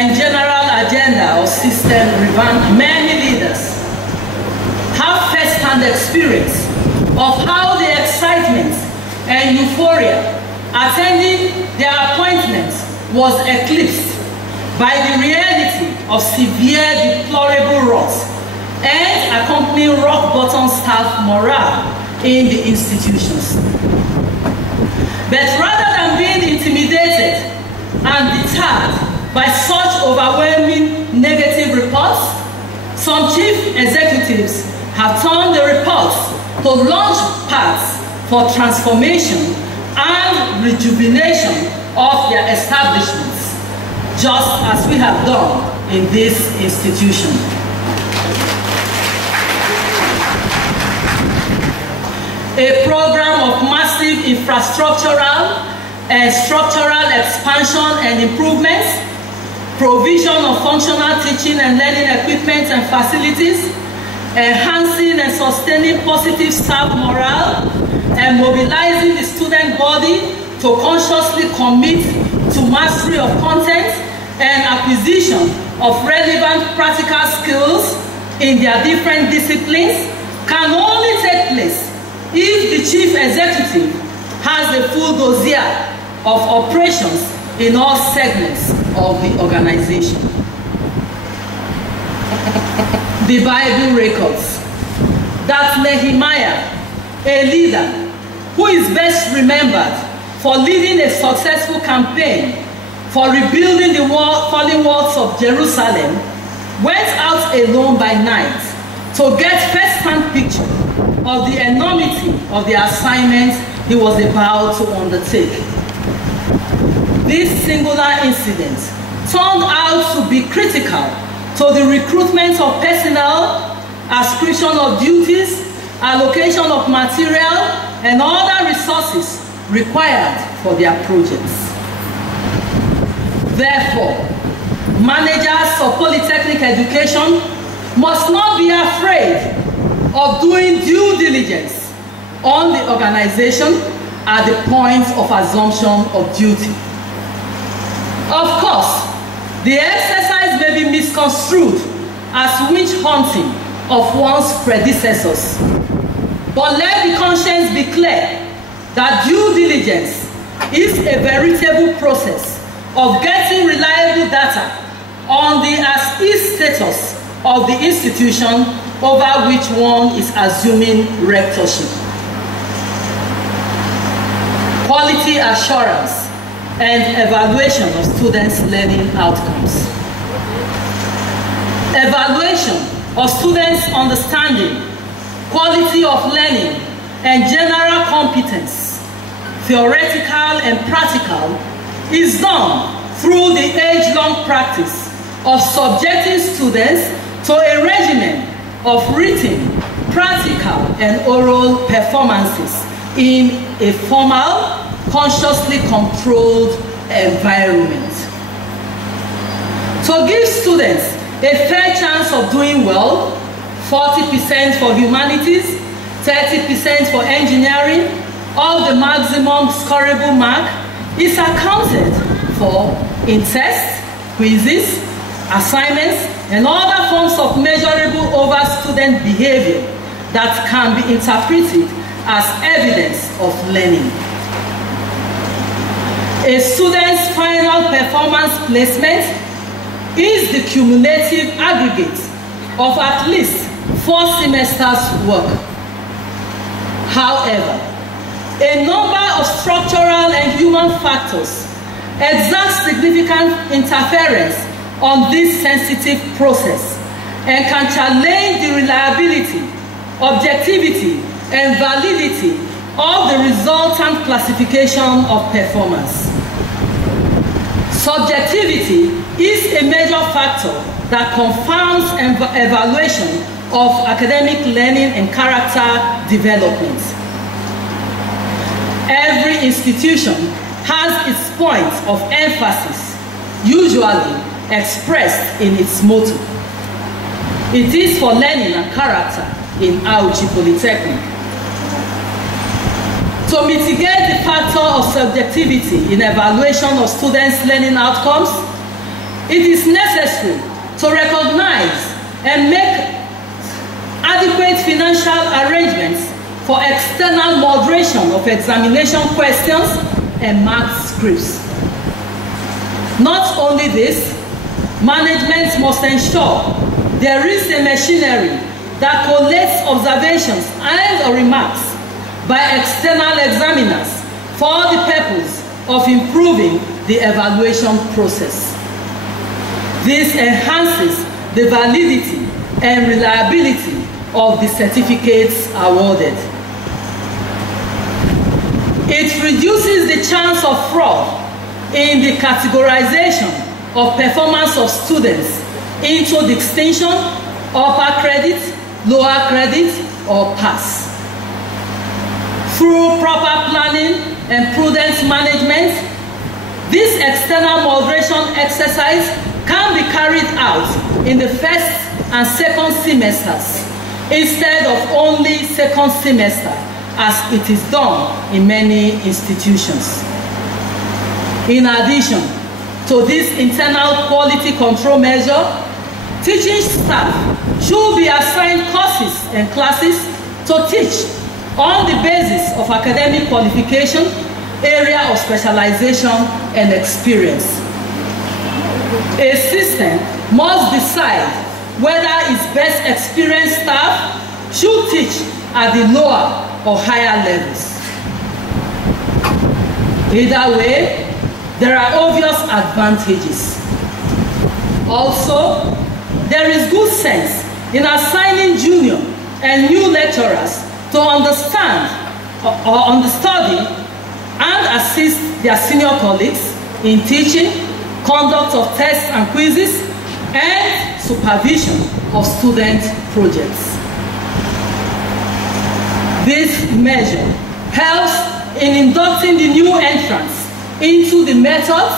and general agenda of system revamp, many leaders have first-hand experience of how the excitement and euphoria attending their appointments was eclipsed by the reality of severe deplorable rot and accompanying rock-bottom staff morale in the institutions. But rather than being intimidated and deterred by such overwhelming negative reports, some chief executives have turned the reports to launch paths for transformation and rejuvenation of their establishments, just as we have done in this institution. A program of massive infrastructural and structural expansion and improvements, provision of functional teaching and learning equipment and facilities, enhancing and sustaining positive staff morale, and mobilizing the student body to consciously commit to mastery of content and acquisition of relevant practical skills in their different disciplines can only take place if the chief executive has a full dossier of operations in all segments of the organization. The Bible records that Nehemiah, a leader who is best remembered for leading a successful campaign for rebuilding the fallen walls of Jerusalem, went out alone by night to get first-hand picture of the enormity of the assignment he was about to undertake. This singular incident turned out to be critical to the recruitment of personnel, ascription of duties, allocation of material, and other resources required for their projects. Therefore, managers of polytechnic education must not be afraid of doing due diligence on the organization at the point of assumption of duty. Of course, the exercise may be misconstrued as witch hunting of one's predecessors. But let the conscience be clear that due diligence is a veritable process of getting reliable data on the as-is status of the institution over which one is assuming rectorship. Quality assurance and evaluation of students' learning outcomes. Evaluation of students' understanding, quality of learning, and general competence, theoretical and practical, is done through the age-long practice of subjecting students to a regimen of written, practical, and oral performances in a formal, consciously controlled environment. To give students a fair chance of doing well, 40% for humanities, 30% for engineering, of the maximum scorable mark is accounted for in tests, quizzes, assignments, and other forms of measurable over student behavior that can be interpreted as evidence of learning. A student's final performance placement is the cumulative aggregate of at least 4 semesters' work. However, a number of structural and human factors exert significant interference on this sensitive process and can challenge the reliability, objectivity, and validity of the resultant classification of performance. Subjectivity is a major factor that confounds evaluation of academic learning and character development. Every institution has its point of emphasis, usually expressed in its motto. It is for learning and character in Auchi Polytechnic. To mitigate the factor of subjectivity in evaluation of students' learning outcomes, it is necessary to recognize and make adequate financial arrangements for external moderation of examination questions and marked scripts. Not only this, management must ensure there is a machinery that collates observations and remarks by external examiners for the purpose of improving the evaluation process. This enhances the validity and reliability of the certificates awarded. It reduces the chance of fraud in the categorization of performance of students into distinction, upper credit, lower credit, or pass. Through proper planning and prudent management, this external moderation exercise can be carried out in the first and second semesters instead of only second semester, as it is done in many institutions. In addition to this internal quality control measure, teaching staff should be assigned courses and classes to teach on the basis of academic qualification, area of specialization, and experience. A system must decide whether its best experienced staff should teach at the lower or higher levels. Either way, there are obvious advantages. Also, there is good sense in assigning junior and new lecturers to understand or understudy and assist their senior colleagues in teaching, conduct of tests and quizzes, and supervision of student projects. This measure helps in inducting the new entrants into the methods,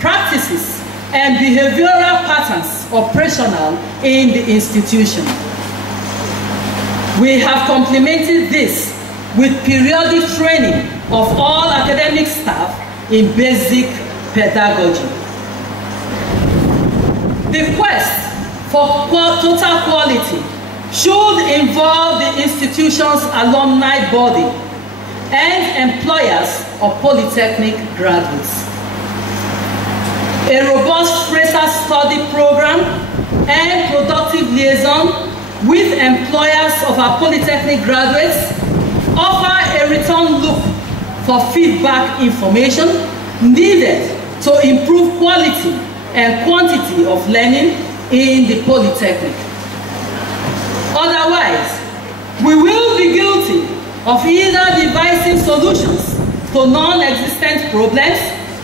practices, and behavioral patterns operational in the institution. We have complemented this with periodic training of all academic staff in basic pedagogy. The quest for total quality should involve the institution's alumni body and employers of polytechnic graduates. A robust Fraser study program and productive liaison with employers of our polytechnic graduates offer a return look for feedback information needed to improve quality and quantity of learning in the polytechnic. Otherwise, we will be guilty of either devising solutions to non-existent problems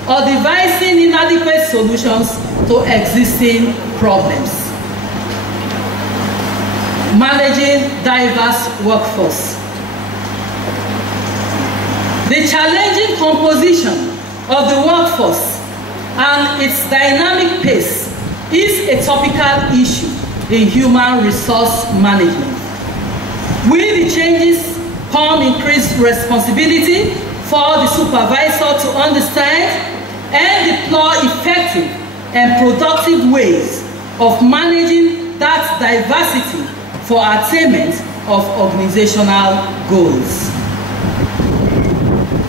or devising inadequate solutions to existing problems. Managing diverse workforce. The challenging composition of the workforce and its dynamic pace is a topical issue in human resource management. With the changes come increased responsibility for the supervisor to understand and deploy effective and productive ways of managing that diversity for attainment of organizational goals.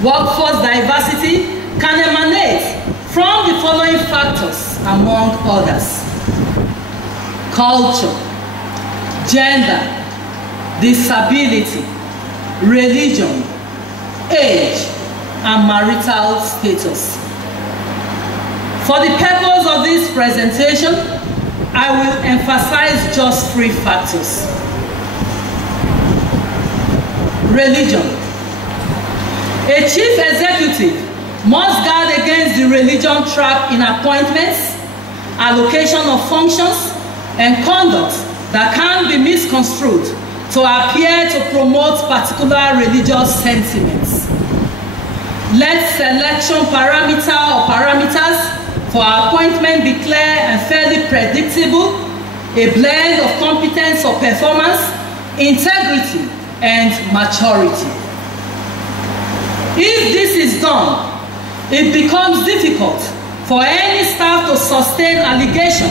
Workforce diversity can emanate from the following factors, among others: culture, gender, disability, religion, age, and marital status. For the purpose of this presentation, I will emphasize just 3 factors. Religion. A chief executive must guard against the religion trap in appointments, allocation of functions, and conduct that can be misconstrued to appear to promote particular religious sentiments. Let selection parameter or parameters for appointment be clear and fairly predictable, a blend of competence or performance, integrity, and maturity. If this is done, it becomes difficult for any staff to sustain allegation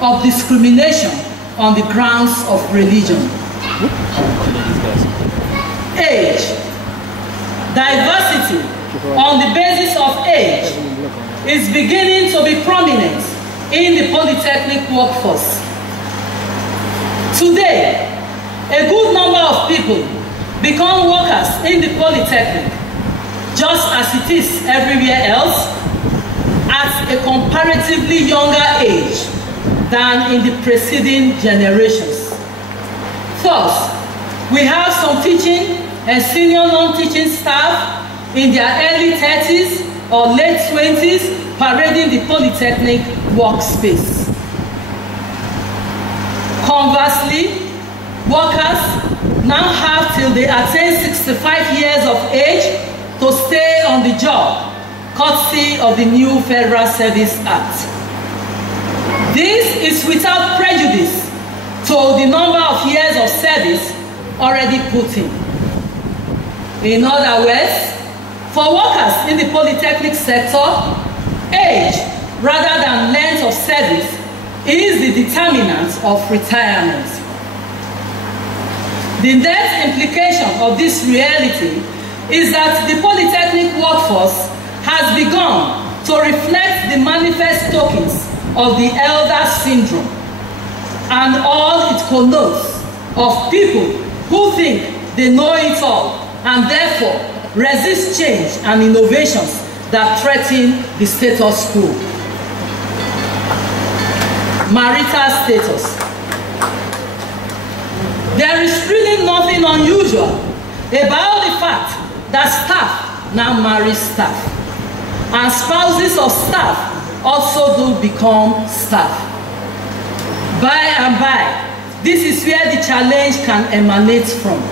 of discrimination on the grounds of religion. Age. Diversity on the basis of age is beginning to be prominent in the polytechnic workforce. Today, a good number of people become workers in the polytechnic, just as it is everywhere else, at a comparatively younger age than in the preceding generations. First, we have some teaching and senior non-teaching staff in their early 30s or late 20s parading the polytechnic workspace. Conversely, workers now have till they attain 65 years of age to stay on the job, courtesy of the new Federal Service Act. This is without prejudice to the number of years of service already put in. In other words, for workers in the polytechnic sector, age rather than length of service is the determinant of retirement. The net implication of this reality is that the polytechnic workforce has begun to reflect the manifest tokens of the elder syndrome and all it connotes of people who think they know it all and therefore resist change and innovations that threaten the status quo. Marital status. There is really nothing unusual about the fact that staff now marry staff, and spouses of staff also do become staff. By and by, this is where the challenge can emanate from.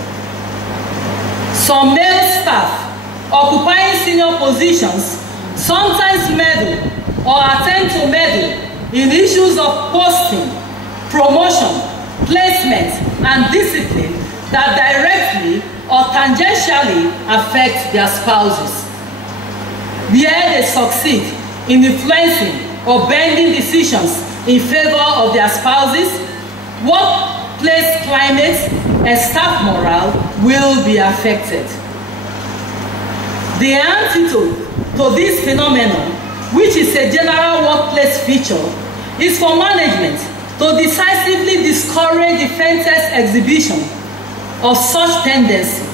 Some male staff occupying senior positions sometimes meddle or attempt to meddle in issues of posting, promotion, placement, and discipline that directly or tangentially affect their spouses. Where they succeed in influencing or bending decisions in favor of their spouses, workplace climate and staff morale will be affected. The antidote to this phenomenon, which is a general workplace feature, is for management to decisively discourage the faintest exhibition of such tendency.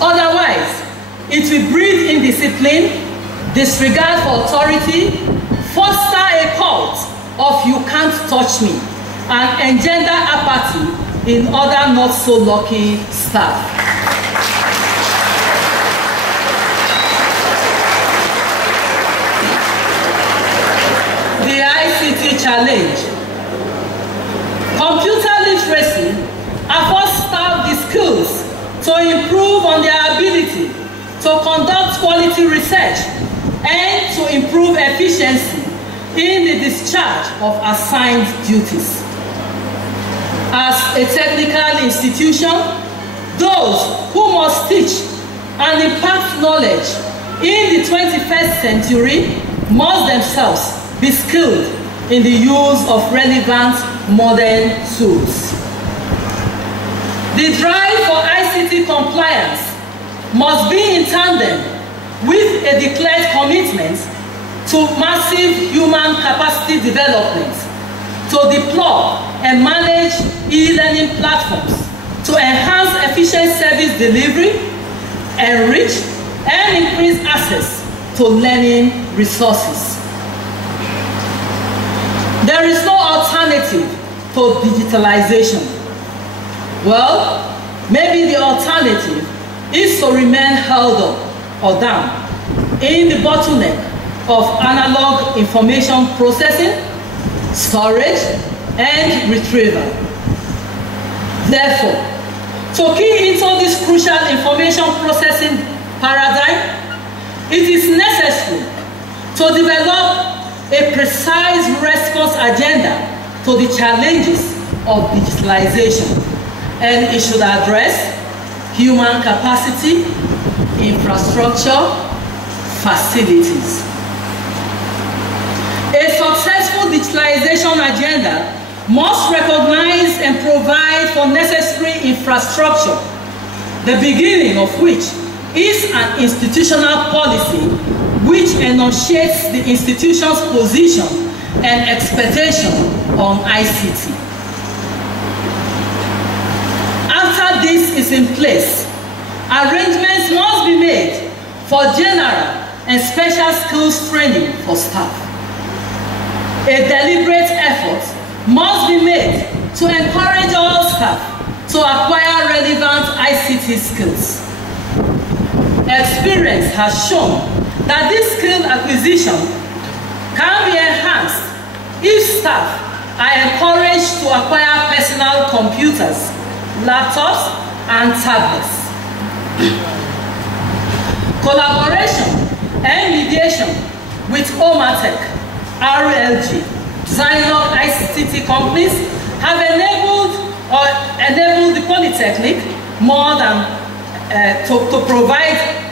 Otherwise, it will breed indiscipline, disregard for authority, foster a cult of "you can't touch me," and engender apathy in other not so lucky staff. The ICT challenge. Computer literacy affords staff the skills to improve on their ability to conduct quality research and to improve efficiency in the discharge of assigned duties. As a technical institution, those who must teach and impart knowledge in the 21st century must themselves be skilled in the use of relevant modern tools. The drive for ICT compliance must be in tandem with a declared commitment to massive human capacity development to deploy and manage e-learning platforms to enhance efficient service delivery, enrich and increase access to learning resources. There is no alternative to digitalization. Well, maybe the alternative is to remain held up or down in the bottleneck of analog information processing, storage, and retrieval. Therefore, to key into this crucial information processing paradigm, it is necessary to develop a precise response agenda to the challenges of digitalization, and it should address human capacity, infrastructure, facilities. digitalization agenda must recognize and provide for necessary infrastructure, the beginning of which is an institutional policy which enunciates the institution's position and expectation on ICT. After this is in place, arrangements must be made for general and special skills training for staff. A deliberate effort must be made to encourage all staff to acquire relevant ICT skills. Experience has shown that this skill acquisition can be enhanced if staff are encouraged to acquire personal computers, laptops, and tablets. Collaboration and mediation with Omatech, RLG, Zyloc ICT companies have enabled the Polytechnic more than to provide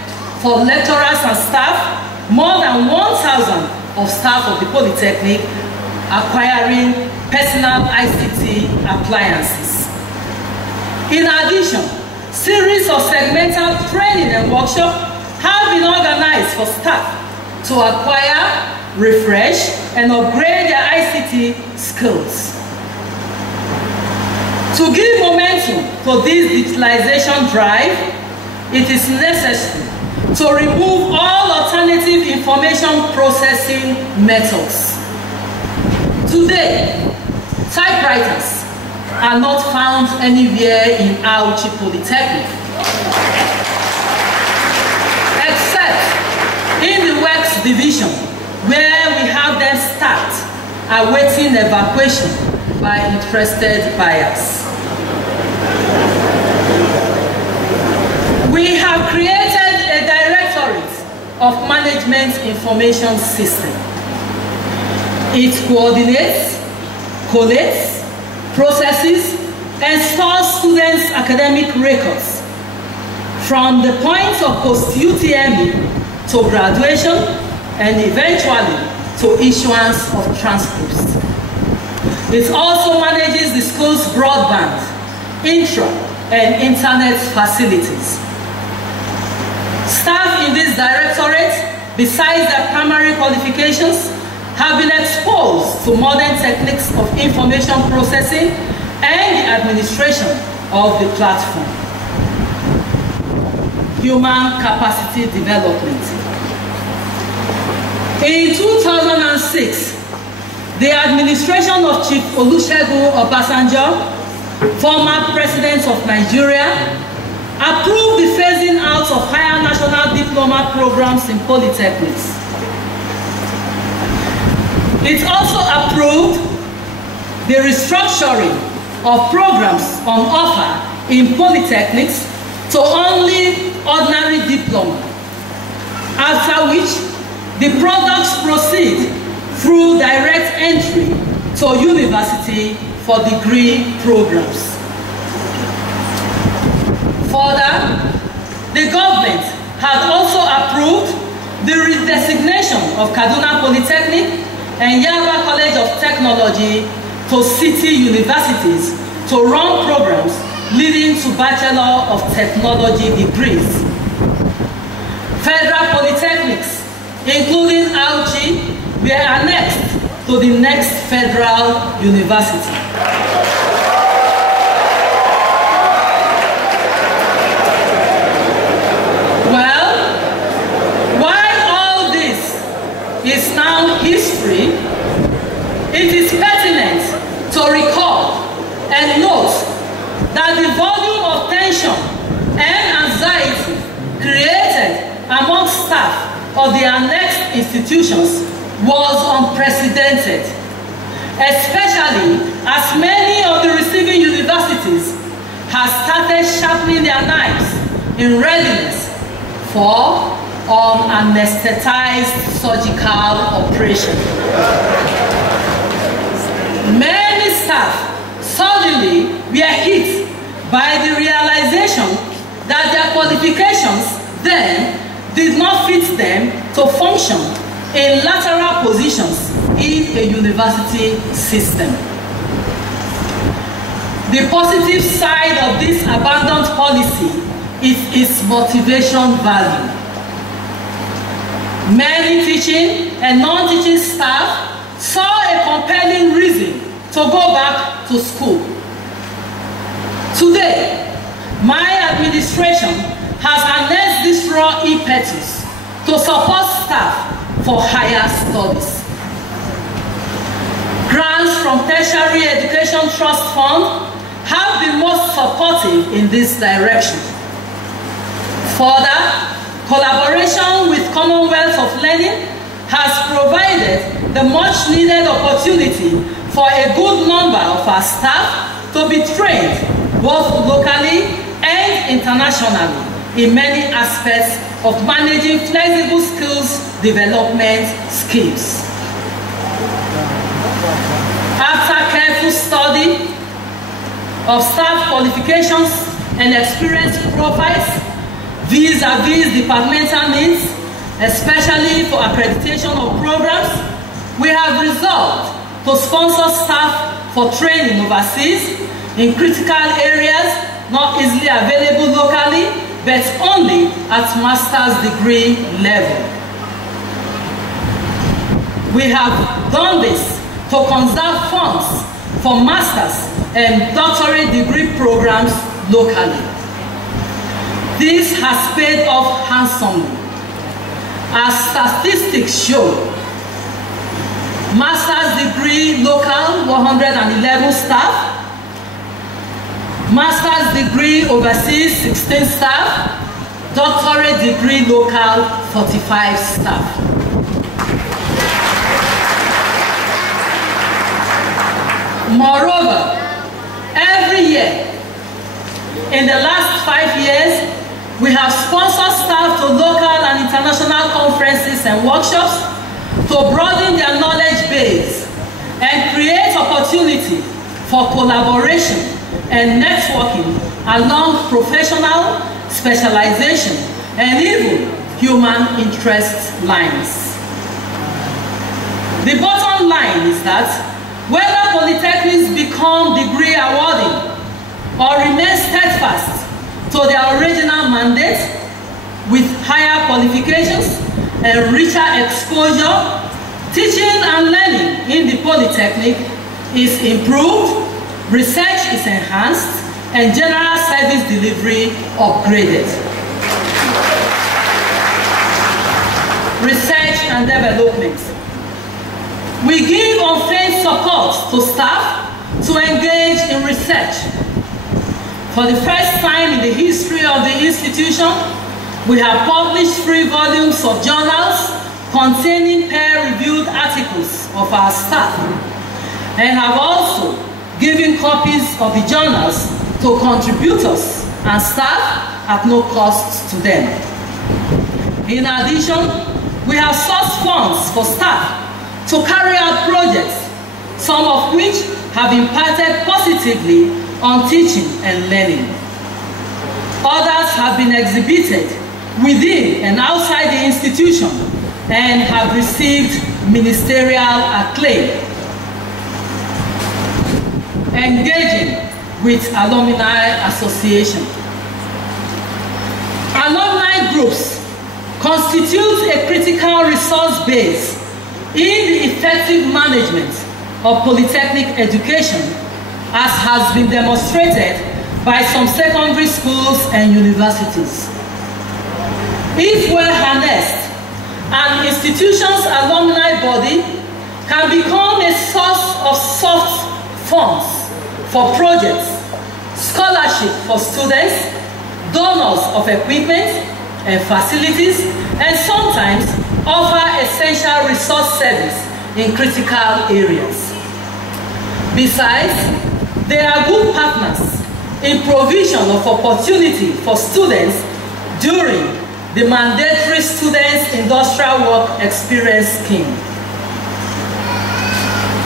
for lecturers and staff more than 1,000 of staff of the Polytechnic acquiring personal ICT appliances. In addition, series of segmental training and workshops have been organized for staff to acquire, refresh, and upgrade their ICT skills. To give momentum to this digitalization drive, it is necessary to remove all alternative information processing methods. Today, typewriters are not found anywhere in Auchi Polytechnic, except in the Works Division, where we have them stacked, awaiting evacuation by interested buyers. We have created a directorate of management information system. It coordinates, collates, processes, and stores students' academic records from the point of post-UTME to graduation and eventually to issuance of transcripts. It also manages the school's broadband, intra, and internet facilities. Staff in this directorate, besides their primary qualifications, have been exposed to modern techniques of information processing and the administration of the platform. Human capacity development. In 2006, the administration of Chief Olusegun Obasanjo, former president of Nigeria, approved the phasing out of higher national diploma programs in polytechnics. It also approved the restructuring of programs on offer in polytechnics to only ordinary diploma, after which the products proceed through direct entry to university for degree programs. Further, the government had also approved the redesignation of Kaduna Polytechnic and Yaba College of Technology to city universities to run programs leading to Bachelor of Technology degrees. Federal polytechnics, including Auchi, were annexed to the next federal university. Well, while all this is now history, it is pertinent to recall and note that the volume of tension and anxiety created among staff of the annexed institutions was unprecedented, especially as many of the receiving universities have started sharpening their knives in readiness for unanesthetized surgical operation. Many staff suddenly were hit by the realization that their qualifications then did not fit them to function in lateral positions in a university system. The positive side of this abandoned policy is its motivation value. Many teaching and non-teaching staff saw a compelling reason to go back to school. Today, my administration has harnessed this raw impetus to support staff for higher studies. Grants from Tertiary Education Trust Fund have been most supportive in this direction. Further, collaboration with Commonwealth of Learning has provided the much needed opportunity for a good number of our staff to be trained both locally and internationally in many aspects of managing flexible skills development schemes. After careful study of staff qualifications and experience profiles vis-à-vis departmental needs, especially for accreditation of programs, we have resolved to sponsor staff for training overseas in critical areas not easily available locally, but only at master's degree level. We have done this to conserve funds for master's and doctorate degree programs locally. This has paid off handsomely. As statistics show, master's degree local 111 staff, master's degree overseas 16 staff, doctorate degree local 45 staff. Moreover, every year, in the last 5 years, we have sponsored staff to local and international conferences and workshops to broaden their knowledge base and create opportunity for collaboration and networking along professional, specialization, and even human interest lines. The bottom line is that whether polytechnics become degree awarding or remain steadfast to their original mandate with higher qualifications and richer exposure, teaching and learning in the polytechnic is improved, research is enhanced, and general service delivery upgraded. Research and development. We give unfeigned support to staff to engage in research. For the first time in the history of the institution, we have published 3 volumes of journals containing peer-reviewed articles of our staff, and have also given copies of the journals to contributors and staff at no cost to them. In addition, we have sourced funds for staff to carry out projects, some of which have impacted positively on teaching and learning. Others have been exhibited within and outside the institution and have received ministerial acclaim. Engaging with alumni association. Alumni groups constitute a critical resource base in the effective management of polytechnic education, as has been demonstrated by some secondary schools and universities. If well harnessed, an institution's alumni body can become a source of soft funds for projects, scholarship for students, donors of equipment and facilities, and sometimes offer essential resource service in critical areas. Besides, they are good partners in provision of opportunity for students during the mandatory Students' Industrial Work Experience Scheme.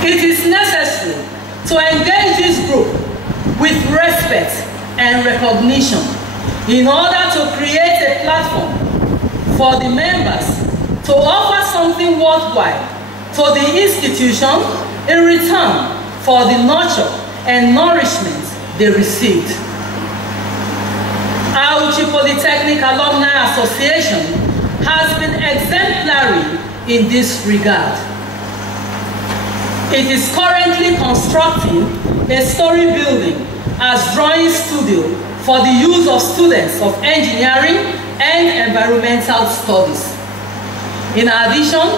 It is necessary to engage this group with respect and recognition in order to create a platform for the members to offer something worthwhile to the institution in return for the nurture and nourishment they received. Auchi Polytechnic Alumni Association has been exemplary in this regard. It is currently constructing a story building as drawing studio for the use of students of engineering and environmental studies. In addition,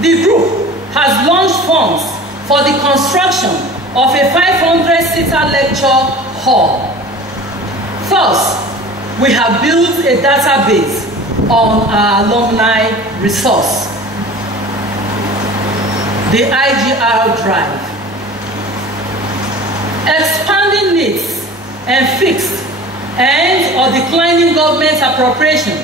the group has launched funds for the construction of a 500-seater lecture hall. Thus, we have built a database on our alumni resource. The IGR drive. Expanding needs and fixed and or declining government appropriation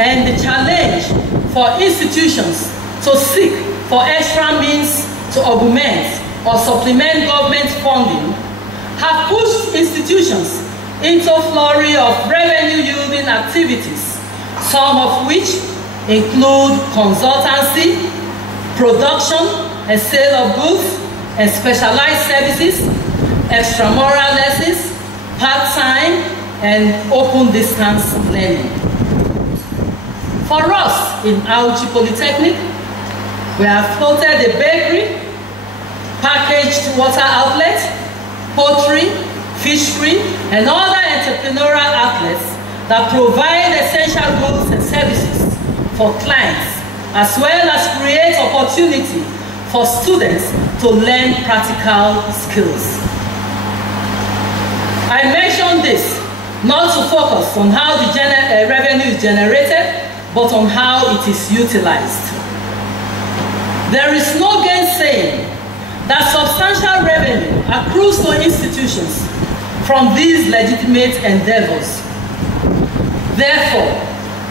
and the challenge for institutions to seek for extra means to augment or supplement government funding have pushed institutions into a flurry of revenue-yielding activities, some of which include consultancy, production and sale of goods and specialized services, extramural lessons, part-time and open distance learning. For us in Auchi Polytechnic, we have floated a bakery, packaged water outlet, poultry, fishery, and other entrepreneurial outlets that provide essential goods and services for clients, as well as create opportunity for students to learn practical skills. I mention this not to focus on how the revenue is generated, but on how it is utilized. There is no gainsaying that substantial revenue accrues to institutions from these legitimate endeavors. Therefore,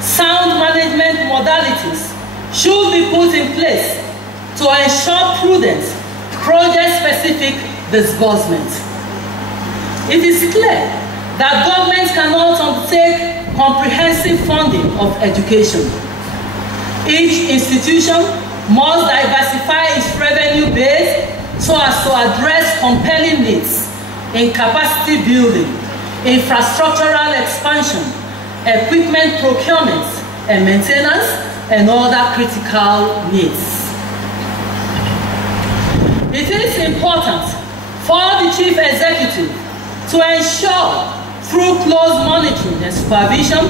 sound management modalities should be put in place to ensure prudent, project-specific disbursement. It is clear that government cannot undertake comprehensive funding of education. Each institution must diversify its revenue base so as to address compelling needs in capacity building, infrastructural expansion, equipment procurement and maintenance, and other critical needs. It is important for the Chief Executive to ensure through close monitoring and supervision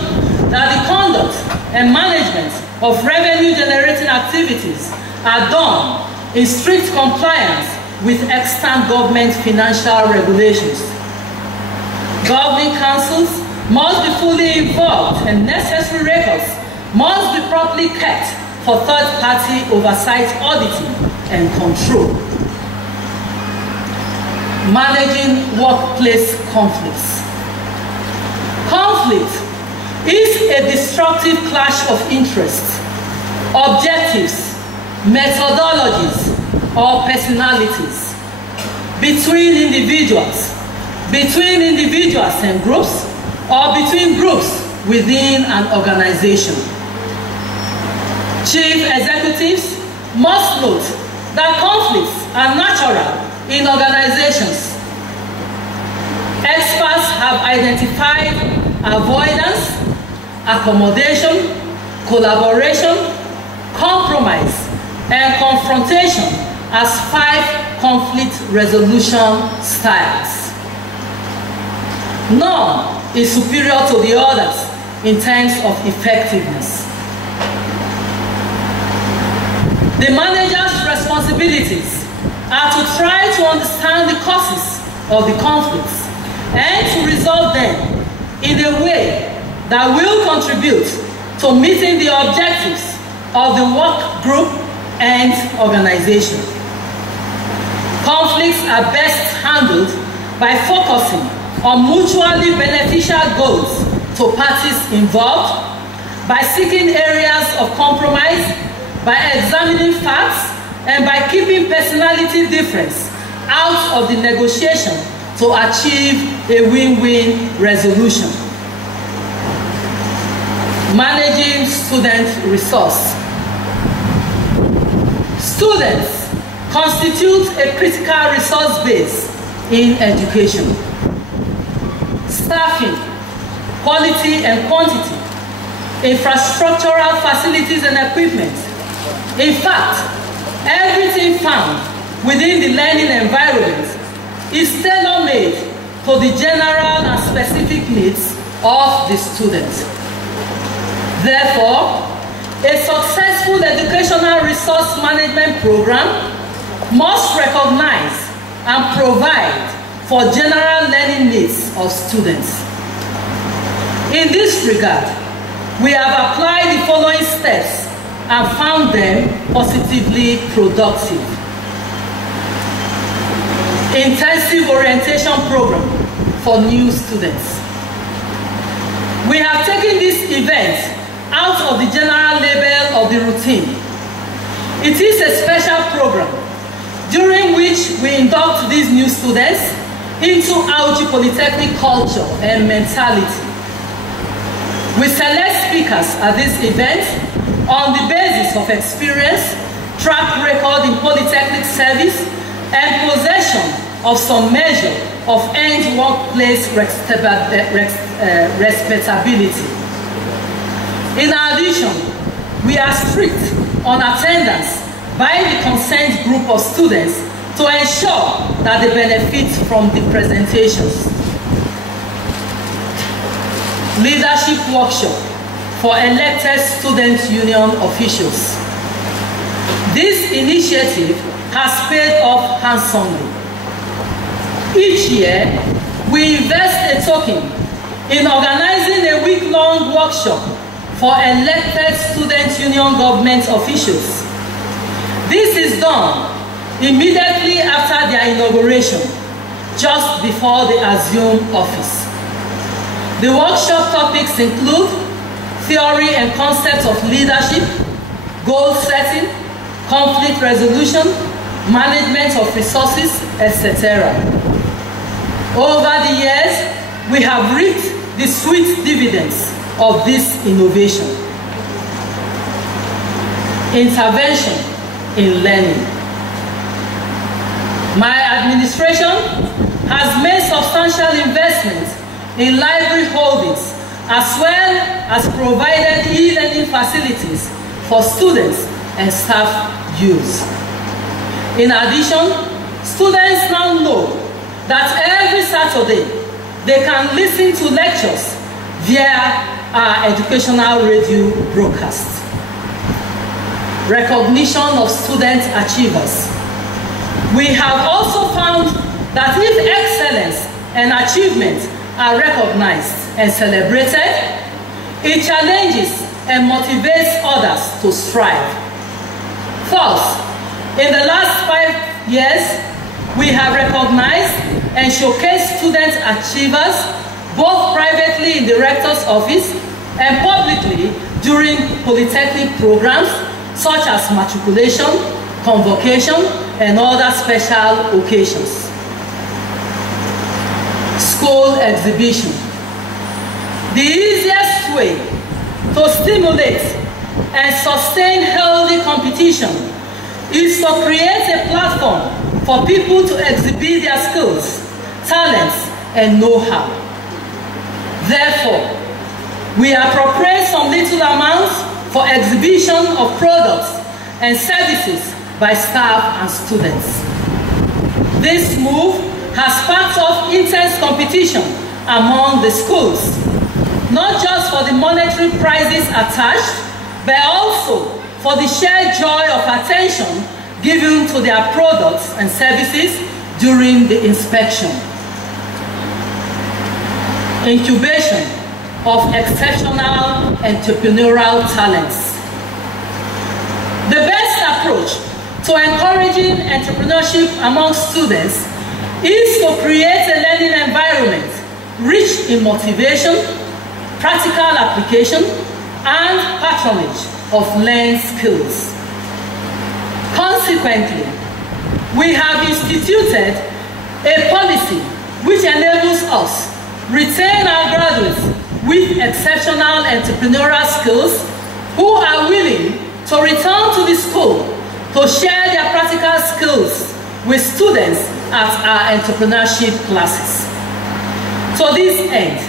that the conduct and management of revenue-generating activities are done in strict compliance with extant government financial regulations. Governing councils must be fully involved and necessary records must be properly kept for third-party oversight, auditing, and control. Managing workplace conflicts. Conflict is a destructive clash of interests, objectives, methodologies, or personalities between individuals and groups, or between groups within an organization. Chief executives must note that conflicts are natural in organizations. Experts have identified avoidance, accommodation, collaboration, compromise, and confrontation as 5 conflict resolution styles. None is superior to the others in terms of effectiveness. The manager's responsibilities are to try to understand the causes of the conflicts and to resolve them in a way that will contribute to meeting the objectives of the work group and organization. Conflicts are best handled by focusing on mutually beneficial goals to parties involved, by seeking areas of compromise, by examining facts, and by keeping personality difference out of the negotiation to achieve a win-win resolution. Managing student resource. Students constitute a critical resource base in education. Staffing, quality and quantity, infrastructural facilities and equipment. In fact, everything found within the learning environment is tailor-made to the general and specific needs of the student. Therefore, a successful educational resource management program must recognize and provide for general learning needs of students. In this regard, we have applied the following steps and found them positively productive. Intensive orientation program for new students. We have taken this event out of the general label of the routine. It is a special program during which we induct these new students into Auchi Polytechnic culture and mentality. We select speakers at this event on the basis of experience, track record in polytechnic service, and possession of some measure of earned workplace respectability. In addition, we are strict on attendance by the consent group of students to ensure that they benefit from the presentations. Leadership workshop for elected student union officials. This initiative has paid off handsomely. Each year, we invest a token in organizing a week-long workshop for elected student union government officials. This is done immediately after their inauguration, just before they assume office. The workshop topics include theory and concepts of leadership, goal setting, conflict resolution, management of resources, etc. Over the years, we have reaped the sweet dividends of this innovation. Intervention in learning. My administration has made substantial investments in library holdings as well as provided e-learning facilities for students and staff use. In addition, students now know that every Saturday they can listen to lectures via our educational radio broadcast. Recognition of student achievers. We have also found that if excellence and achievement are recognized and celebrated, it challenges and motivates others to strive. Thus, in the last 5 years, we have recognized and showcased student achievers both privately in the rector's office and publicly during polytechnic programs such as matriculation, convocation, and other special occasions. School exhibition. The easiest way to stimulate and sustain healthy competition is to create a platform for people to exhibit their skills, talents, and know-how. Therefore, we appropriate some little amounts for exhibition of products and services by staff and students. This move has sparked off intense competition among the schools, not just for the monetary prizes attached, but also for the shared joy of attention given to their products and services during the inspection. Incubation of exceptional entrepreneurial talents. The best approach to encouraging entrepreneurship among students is to create a learning environment rich in motivation, practical application, and patronage of learned skills. Consequently, we have instituted a policy which enables us retain our graduates with exceptional entrepreneurial skills who are willing to return to the school to to share their practical skills with students at our entrepreneurship classes. To this end,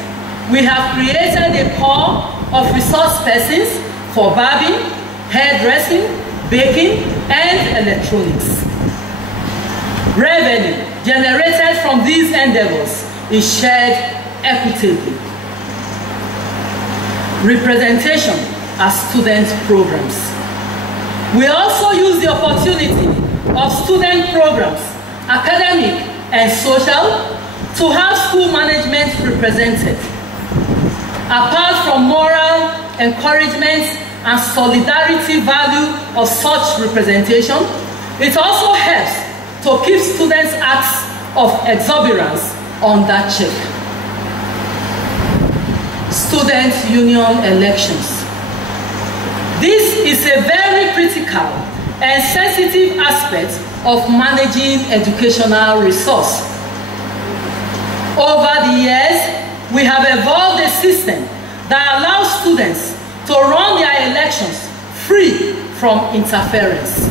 we have created a corps of resource persons for barbing, hairdressing, baking, and electronics. Revenue generated from these endeavors is shared equitably. Representation as student programs. We also use the opportunity of student programs, academic and social, to have school management represented. Apart from moral encouragement and solidarity value of such representation, it also helps to keep students' acts of exuberance under check. Student union elections. This is a very critical and sensitive aspect of managing educational resource. Over the years, we have evolved a system that allows students to run their elections free from interference.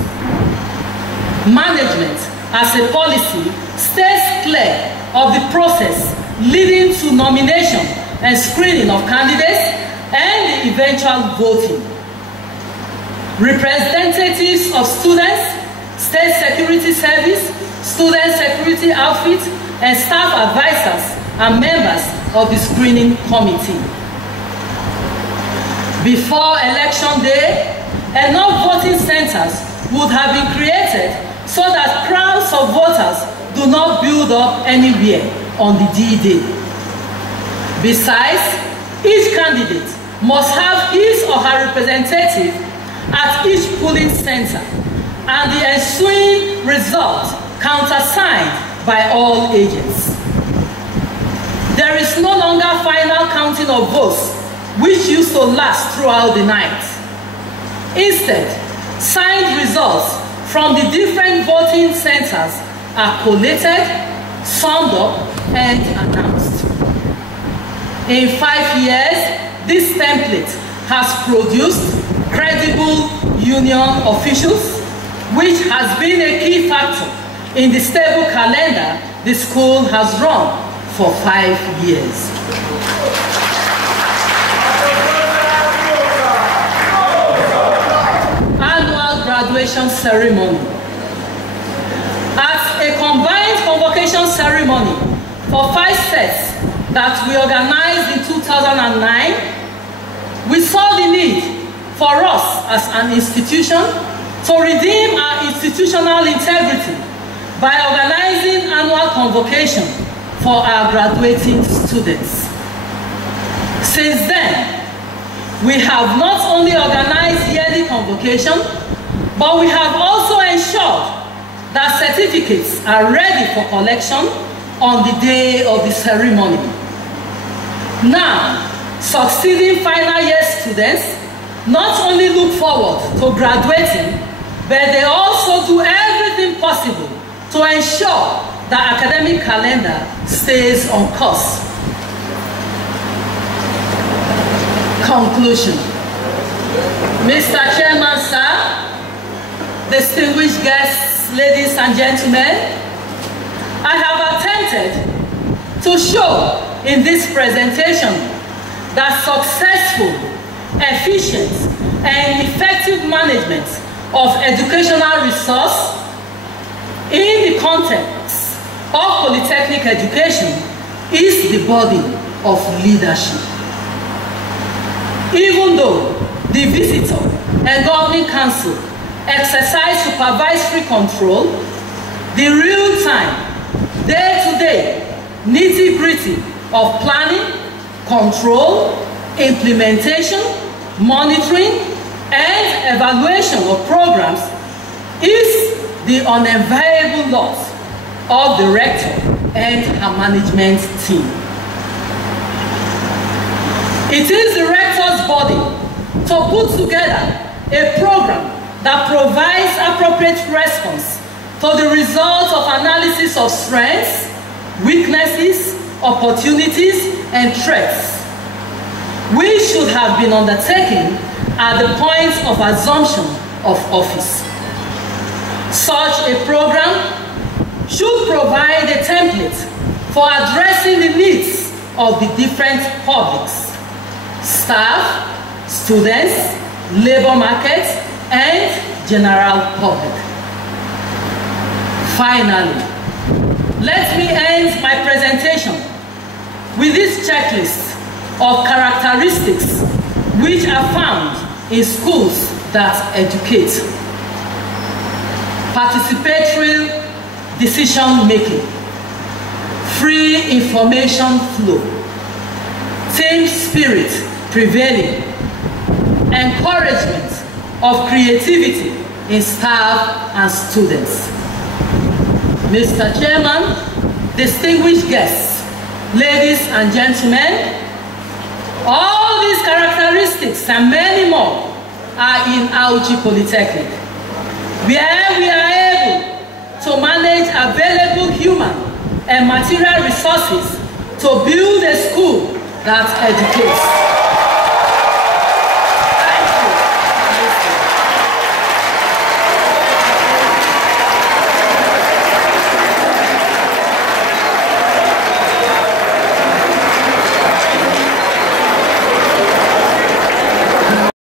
Management, as a policy, stays clear of the process leading to nomination and screening of candidates and the eventual voting. Representatives of students, state security service, student security outfit, and staff advisors are members of the screening committee. Before election day, enough voting centers would have been created so that crowds of voters do not build up anywhere on the D-Day. Besides, each candidate must have his or her representative at each polling center, and the ensuing result countersigned by all agents. There is no longer final counting of votes, which used to last throughout the night. Instead, signed results from the different voting centers are collated, summed up, and announced. In 5 years, this template has produced credible union officials, which has been a key factor in the stable calendar the school has run for 5 years. Annual graduation ceremony. At a combined convocation ceremony for 5 sets that we organized in 2009, we saw the need for us as an institution to redeem our institutional integrity by organizing annual convocation for our graduating students. Since then, we have not only organized yearly convocation, but we have also ensured that certificates are ready for collection on the day of the ceremony. Now, succeeding final year students not only look forward to graduating, but they also do everything possible to ensure the academic calendar stays on course. Conclusion. Mr. Chairman, sir, distinguished guests, ladies and gentlemen, I have attempted to show in this presentation that successful, efficient, and effective management of educational resource in the context of polytechnic education is the body of leadership. Even though the visitor and governing council exercise supervisory control, the real-time, day-to-day, nitty-gritty of planning, control, implementation, monitoring, and evaluation of programs is the unenviable lot of the rector and her management team. It is the rector's body to put together a program that provides appropriate response to the results of analysis of strengths, weaknesses, opportunities, and threats, which should have been undertaken at the point of assumption of office. Such a program should provide a template for addressing the needs of the different publics: staff, students, labor market, and general public. Finally, let me end my presentation with this checklist of characteristics which are found in schools that educate: participatory decision-making, free information flow, team spirit prevailing, encouragement of creativity in staff and students. Mr. Chairman, distinguished guests, ladies and gentlemen, all these characteristics and many more are in Auchi Polytechnic, where we are able to manage available human and material resources to build a school that educates.